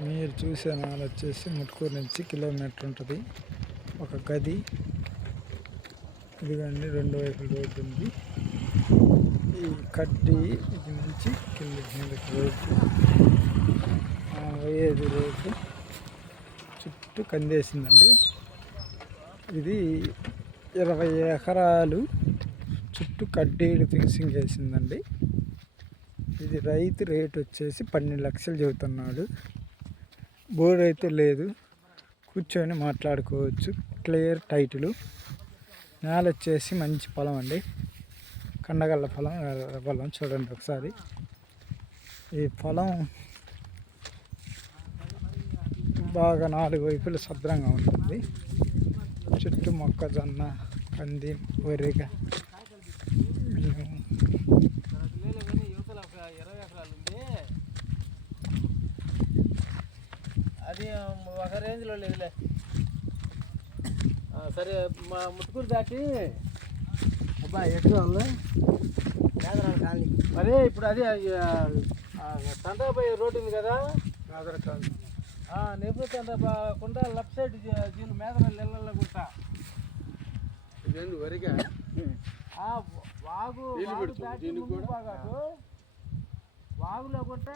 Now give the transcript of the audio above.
మీరు చూసే నాల వచ్చేసి ముట్కూరు నుంచి కిలోమీటర్ ఉంటుంది. ఒక గది ఇదిగండి, రెండు వైపుల రోడ్డు ఉంది. ఈ కడ్డి ఇది నుంచి కిందకి రోడ్డు, పోయేది రోడ్డు చుట్టూ కందేసిందండి. ఇది 20 ఎకరాలు చుట్టూ కడ్డీలు ఫినిషింగ్ వేసిందండి. ఇది రైతు రేట్ వచ్చేసి 12 లక్షలు చెబుతున్నాడు. బోర్డు అయితే లేదు, కూర్చొని మాట్లాడుకోవచ్చు. Clear title. నేల వచ్చేసి మంచి పొలం అండి, కండగల్ల పొలం చూడండి ఒకసారి. ఈ పొలం బాగా 4 వైపులు శుభ్రంగా ఉంటుంది. చుట్టూ మొక్కజొన్న, కంది, వరిగా అది ఒక రేంజ్లో లేదులే. సరే, మా ముట్టుకూరు దాటి అబ్బాయి ఎక్కడ కాలనీ. మరి ఇప్పుడు అది తండ్రాబాయి రోడ్డు ఉంది కదా, నెప్పుడు తండ్రాబాకుండా లెఫ్ట్ సైడ్ దీని మేదరాలు ఇళ్ళల్లో గుంటా వరిగా వాగు దాటి వాగులో గుంట